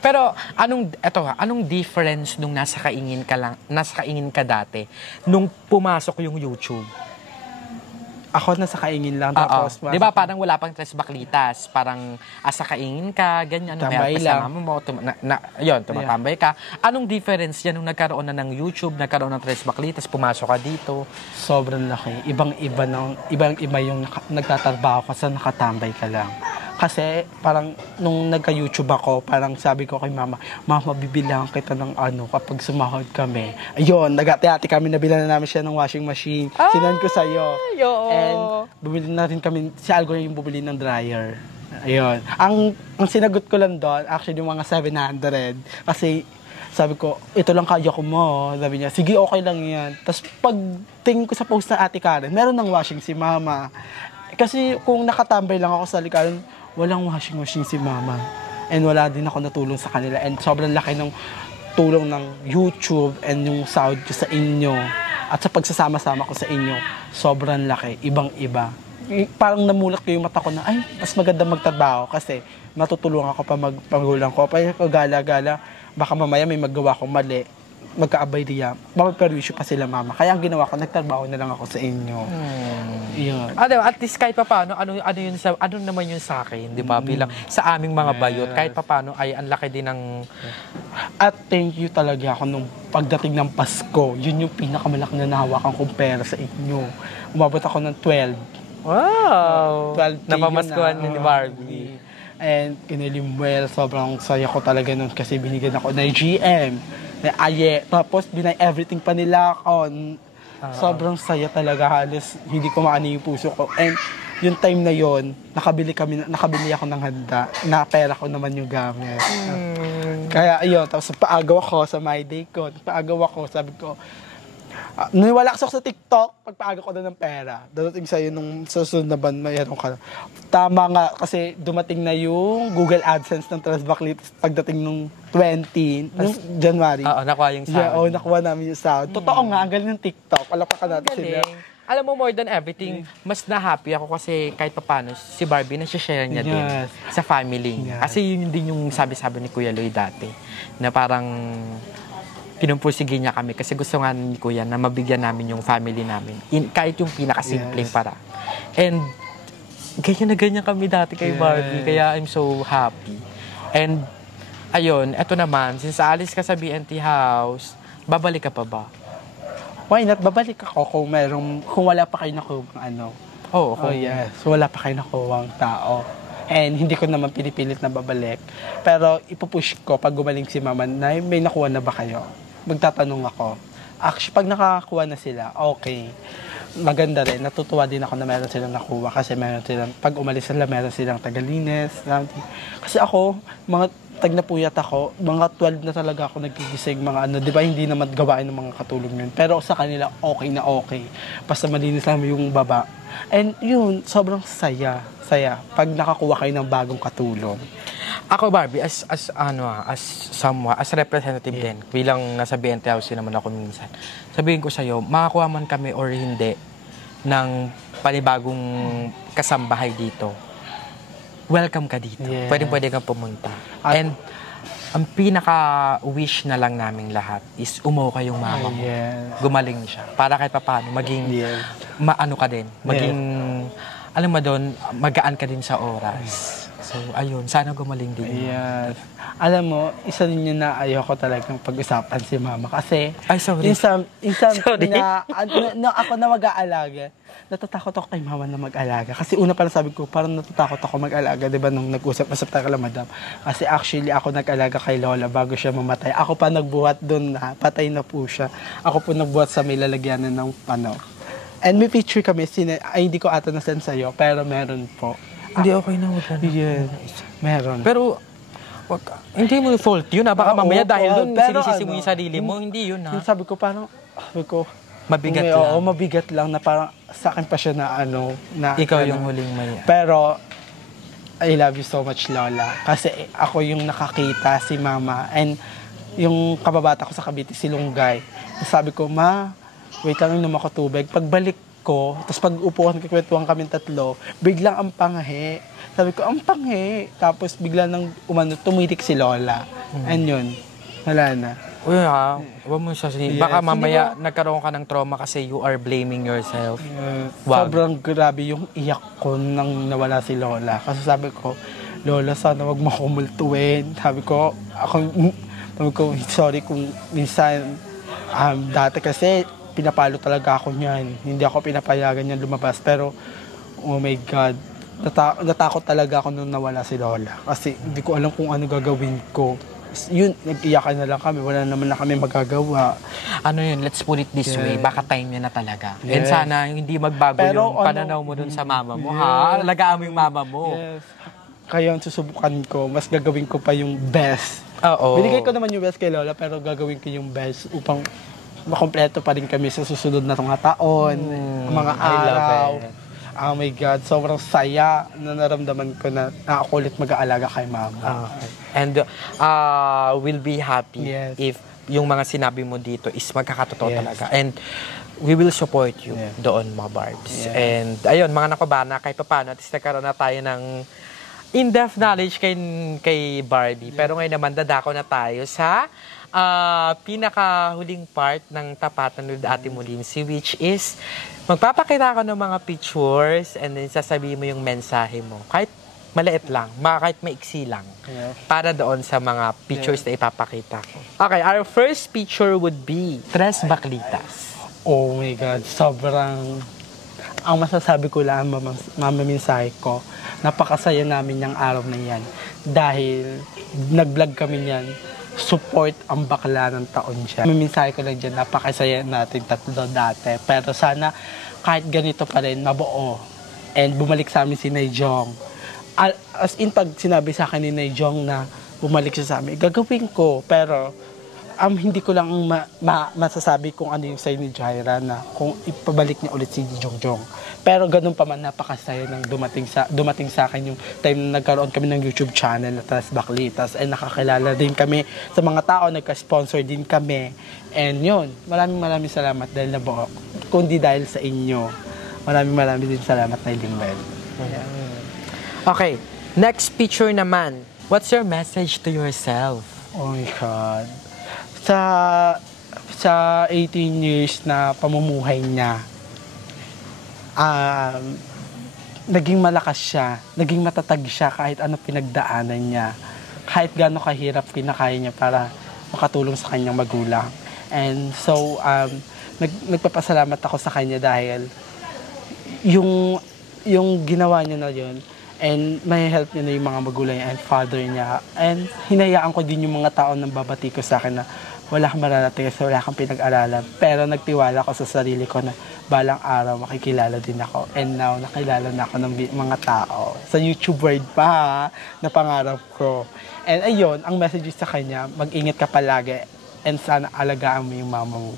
Pero anong difference nung nasa kaingin ka dati nung pumasok yung YouTube? Ako nasa kaingin lang. Tapos, di ba parang wala pang Tres Baklitas? Parang asa kaingin ka, ganyan. Tambay lang. Tumatambay ka. Anong difference yan nung nagkaroon na ng YouTube, nagkaroon ng Tres Baklitas, pumasok ka dito? Sobrang laki. Ibang-iba yung nagtatrabaho ka sa nakatambay ka lang. Kasi parang nung nagka-YouTube ako, parang sabi ko kay mama, mama, bibilang kita ng ano kapag sumahod kami. Ayun, nag-ati-ati kami, nabila na namin siya ng washing machine. Sinan ko sa'yo. And bumili na rin kami, si Algo yung bumili ng dryer. Ayun. Ang sinagot ko lang doon, actually yung mga 700. Kasi sabi ko, ito lang kaya ko mo. Sabi niya, sige, okay lang yan. Tapos pag tingin ko sa post ng Ate Karen, meron ng washing si mama. Kasi kung nakatambay lang ako sa likaran, walang washing machine si mama. And wala din ako natulong sa kanila. And sobrang laki ng tulong ng YouTube and yung sahod ko sa inyo. At sa pagsasama-sama ko sa inyo, sobrang laki, ibang-iba. Parang namulat ko yung mata ko na, ay, mas maganda magtrabaho kasi matutulungan ako pa magpangulang ko. Kaya ko gala-gala, baka mamaya may magawa akong mali, magkaabay diya, mapagperwisyo pa sila mama. Kaya ang ginawa ko, nagtrabaho na lang ako sa inyo. Yun. At least kahit papaano, ano naman yun sa akin, di ba? Bilang sa aming mga bayot, kahit papaano ay ang laki din ng... At thank you talaga ako nung pagdating ng Pasko. Yun yung pinakamalaki na nahawakan kong pera sa inyo. Umabot ako ng 12. Wow! 12K Napamaskuhan yun ni Barbie. And kinilimwell, sobrang saya ko talaga nun kasi binigyan ako ng GM, na Aye, tapos binay everything pa nila ako. Sobrang saya talaga, halos hindi ko maano yung puso ko. And yung time na yon, nakabili ako ng handa, na pera ko naman yung gamit. Kaya ayun, tapos paagaw ako sa my day ko, sabi ko, naniwala ako sa TikTok, pagpaaga ko na ng pera. Dadating sa'yo nung susunod na ban, mayroon ka. Tama nga, kasi dumating na yung Google AdSense ng Transbac pagdating nung 20, nung January. Oo, nakuha yung sound. Yeah, nakuha namin yung sound. Totoo nga, ang galing ng TikTok. Palakpakan natin sila. Alam mo, more than everything, mas na-happy ako kasi kahit papano, si Barbie, nasi-share niya din sa family niya. Kasi yun din yung sabi-sabi ni Kuya Lloyd dati, na parang pinupursige niya kami kasi gusto nga ni Kuya na mabigyan namin yung family namin. Kahit yung pinakasimpleng para. And ganyan kami dati kay Barbie, kaya I'm so happy. And ayun, eto naman, since alis ka sa BNT House, babalik ka pa ba? Why not? Babalik ako kung wala pa kayo nakuha ano. Oh, yes. Wala pa kayo nakuha tao. And hindi ko naman pinipilit na babalik. Pero ipupush ko pag gumaling si Mama na may nakuha na ba kayo? Magtatanong ako. Actually, pag nakakuha na sila, okay. Maganda rin. Natutuwa din ako na meron silang nakuha kasi meron silang, pag umalis sila, meron silang tagalinis. Kasi ako, mga tagnapuyat ako, mga 12 na talaga ako nagigising, mga ano, di ba hindi naman gawain ng mga katulong yun. Pero sa kanila, okay na okay. Basta malinis lang yung baba. And yun, sobrang saya pag nakakuha kayo ng bagong katulong. Ako, Barbie, as representative din, bilang nasa BNT House naman ako minsan, sabihin ko sa'yo, makakuha man kami or hindi ng panibagong kasambahay dito, welcome ka dito. Yes. Pwede kang pumunta. And ang pinaka-wish na lang naming lahat is umuha yung mama mo. Yes. Gumaling siya. Para kahit paano, maging maano ka din. Maging, alam mo doon, magaan ka din sa oras. So, ayun. Sana gumaling din. Yes. Alam mo, isa din yun na ayoko talagang pag-usapan si Mama. Kasi, ay, sorry. Isang Sorry. na ako na mag-aalaga, natatakot ako kay Mama na mag-alaga. Kasi una pala sabi ko, parang natatakot ako mag-alaga, di ba, nung nag-usap-usap tayo kala Madam. Kasi actually, ako nag-alaga kay Lola bago siya mamatay. Ako pa nagbuhat doon na, patay na po siya. Ako po nagbuhat sa may lalagyanan ng ano. And may picture kami, hindi ko ata na-send sa'yo, pero meron po. Hindi, okay na. Wala na. Yes, meron. Pero, hindi mo fault yun. Baka mamaya dahil doon sinisisi mo ano, yung sarili mo. Hindi yun, ha? Yung sabi ko, Mabigat lang. Oo, mabigat lang na parang sa akin pa siya na ano. Na, ikaw ano, yung huling may... Pero, I love you so much, Lola. Kasi ako yung nakakita si Mama. And yung kababata ko sa Cavite, si Lunggay. Sabi ko, Ma, wait lang yung tubig. Pagbalik ko, tapos pag upuan, kikwentuhan kami tatlo, biglang ang panghe. Sabi ko, ang panghe. Tapos bigla nang tumitik si Lola. And yun, wala na. Uy ha, huwag mo siya sige. Baka mamaya nagkaroon ka ng trauma kasi you are blaming yourself. Sobrang grabe yung iyak ko nang nawala si Lola. Kasi sabi ko, Lola, sana wag mo kumultuin. Sabi ko, sorry kung minsan, dati kasi pinapalo talaga ako niyan. Hindi ako pinapayagan niyan lumabas. Pero, oh my God, natakot talaga ako nung nawala si Lola. Kasi hindi ko alam kung ano gagawin ko. Yun, nag-iyakan na lang kami. Wala naman na kami magagawa. Ano yun, let's put it this way, baka time niya na talaga. And Yes. sana hindi magbago Pero yung pananaw mo dun sa mama mo, ha? Alagaan mo yung mama mo. Yes. Kaya ang susubukan ko, mas gagawin ko pa yung best. Oo. Binigay ko naman yung best kay Lola, pero gagawin ko yung best upang makompleto pa rin kami sa susunod na mga taon, mga I love araw. it. Oh my God, sobrang saya na naramdaman ko na ako ulit mag-aalaga kay mama. And we'll be happy Yes. if yung mga sinabi mo dito is magkakatotoo Yes. talaga. And we will support you Yeah. doon, mga Barbs. Yes. And ayun, mga nakabana, kahit pa paano, at least nagkaroon na tayo ng in-depth knowledge kay Barbie. Pero ngayon naman, dadako na tayo sa pinakahuling part ng Tapatan with Ate Molinsi, which is magpapakita ako ng mga pictures and then sasabihin mo yung mensahe mo. Kahit maliit lang, kahit maiksi lang. Yes. Para doon sa mga pictures na ipapakita ko. Okay, our first picture would be Tres Baklitas. Oh my God, sobrang... Ang masasabi ko lang, mamaminsahe ko, napakasaya namin yung araw na yan. Dahil nag-vlog kami yan, support ang bakla ng taon siya. Mamaminsahe ko lang dyan, napakasaya natin tatlo dati. Pero sana kahit ganito pa rin, mabuo. And bumalik sa amin si Nay Jong. As in, pag sinabi sa akin ni Nay Jong na bumalik siya sa amin, gagawin ko. Pero hindi ko lang masasabi kung ano yung sa'yo ni Jaira na kung ipabalik niya ulit si Jongjong. Pero ganun pa man, napakasaya nang dumating sa akin yung time na nagkaroon kami ng YouTube channel na Tres Baklitas. And nakakilala din kami sa mga tao, nagka-sponsor din kami. And yun, maraming salamat dahil nabuo. Kundi dahil sa inyo. Maraming din salamat na Limbel. Okay, next picture naman. What's your message to yourself? Oh my God. Sa 18 years na pamumuhay niya, naging malakas siya, naging matatag siya kahit ano pinagdaanan niya. Kahit gaano kahirap pinakaya niya para makatulong sa kanyang magulang. And so, nagpapasalamat ako sa kanya dahil yung ginawa niya na yun, and may help niya na yung mga magulang niya and father niya. And hinayaan ko din yung mga tao nang babati ko sa akin na wala kang mararating kasi wala kang pinag-aralan. Pero nagtiwala ko sa sarili ko na balang araw makikilala din ako. And now, nakilala na ako ng mga tao. Sa YouTube world pa, na pangarap ko. And ayun, ang message sa kanya, mag-ingat ka palagi. And sana alagaan mo yung mama mo.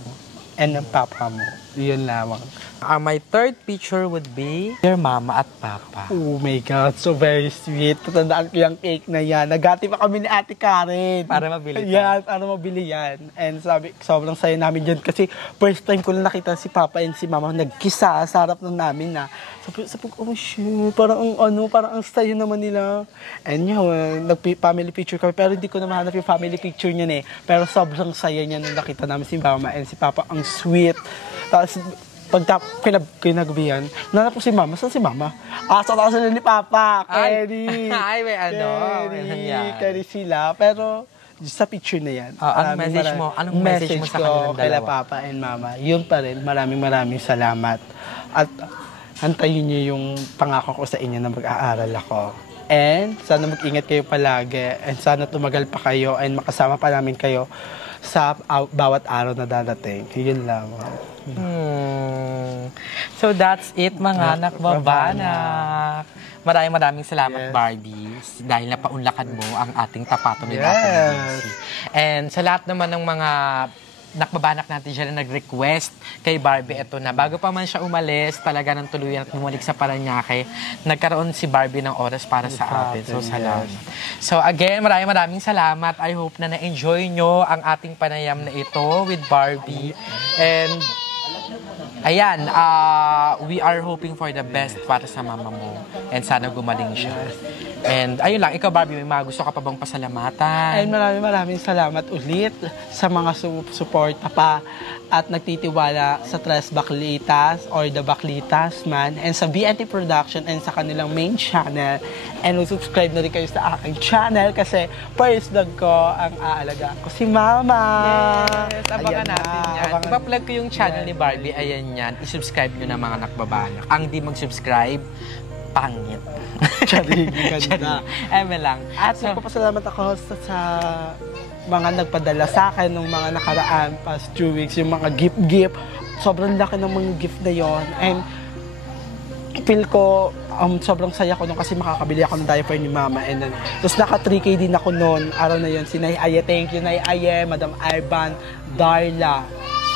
And ang papa mo. Yun lamang. My third picture would be your mama at papa. Oh my God, so very sweet. Tatandaan ko yung cake na yan. Nagati pa kami ni Ate Karen. Para mabili yan. Para mabili yan. And sabi, sobrang saya namin dyan kasi first time ko na nakita si Papa and si Mama nagkisa sa harap ng namin na. Sabi ko, oh shit, parang ang saya naman nila. And yun, nag-family picture kami. Pero hindi ko na mahanap yung family picture niya eh. Pero sobrang saya niya nung nakita namin si Mama and si Papa. Ang sweet. Tapos, kinagabihan, nanap ko si Mama. Saan si Mama? Sa taas sila ni Papa. Kenny. Ay, may ano. Kenny sila. Pero, sa picture na yan. Anong message mo? Anong message mo sa kanilang kay dalawa? Papa and Mama. Yun pa rin. Maraming salamat. At hantayin niyo yung pangako ko sa inyo na mag-aaral ako. And sana mag-ingat kayo palagi. And sana tumagal pa kayo and makasama pa namin kayo sa bawat araw na dadating. Yun lang. So that's it, mga nakbabanak. Maraming salamat, Yes. Barbie, dahil napaunlakan mo ang ating Tapatan with Yes. Ate Molinsi. And sa lahat naman ng mga nakbabanak natin siya na nag-request kay Barbie, eto na. Bago pa man siya umalis, talaga ng tuluyan at bumalik sa Paranaque, nagkaroon si Barbie ng oras para sa atin. So, salamat. So, again, maraming salamat. I hope na na-enjoy nyo ang ating panayam na ito with Barbie. And ayan, we are hoping for the best para sa mama mo. And sana gumaling siya. And ayun lang, ikaw Barbie, may mga gusto ka pa bang pasalamatan? And maraming salamat ulit sa mga suporta pa at nagtitiwala sa Tres Baklitas or The Baklitas man and sa BNT Production and sa kanilang main channel. And subscribe na rin kayo sa aking channel kasi first vlog ko ang aalagaan ko si Mama. Yes, abangan natin yan. Ipa-plug ko yung channel ni Barbie. Ayan yan. I-subscribe nyo na mga nakbabanak. Ang di mag-subscribe, pangit. Charing, ganda. Eme lang. At nagpapasalamat ako sa mga nagpadala sa akin ng mga nakaraan past 2 weeks, yung mga gift. Sobrang laki ng mga gift na yon. And feel ko, sobrang saya ko nung kasi makakabili ako ng diaper ni Mama. And then, tapos naka 3K din ako noon. Araw na yon, si Nay Aye, thank you Nay Aye, Madam Ivan, Darla.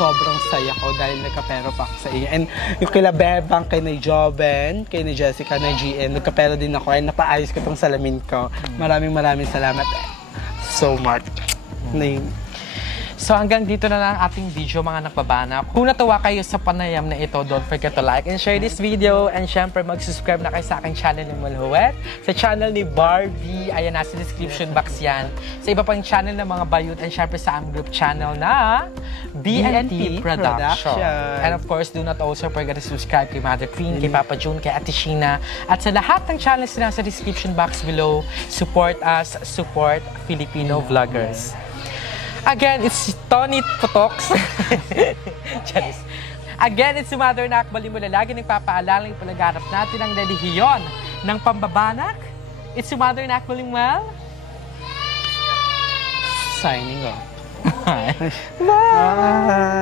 Sobrang saya ko dahil nagkapero pa ako sa iyo. And yung kila Bebang, kay Nay Joven, kay Nay Jessica, Nay GN, nagkapero din ako. And napaayos ko tong salamin ko. Maraming salamat so much. So hanggang dito na lang ating video mga nakbabana. Kung natuwa kayo sa panayam na ito, don't forget to like and share this video. And syempre mag-subscribe na kayo sa aking channel ni Malhuwet. Sa channel ni Barbie, ayan nasa description box yan. Sa iba pang channel ng mga bayot. And syempre sa aming group channel na BNT Production. And of course, do not also forget to subscribe kay Mother Queen, kay Papa June, kay Ate Sheena. At sa lahat ng channels na nasa description box below, support us, support Filipino vloggers. Again, it's Tony Putox. Again, it's si Mother Nak Balimula. Lagi nagpapaalala yung palaganap natin ang relihiyon ng pambabanak. It's si Mother Nak Balimula. Signing off. Bye! Bye!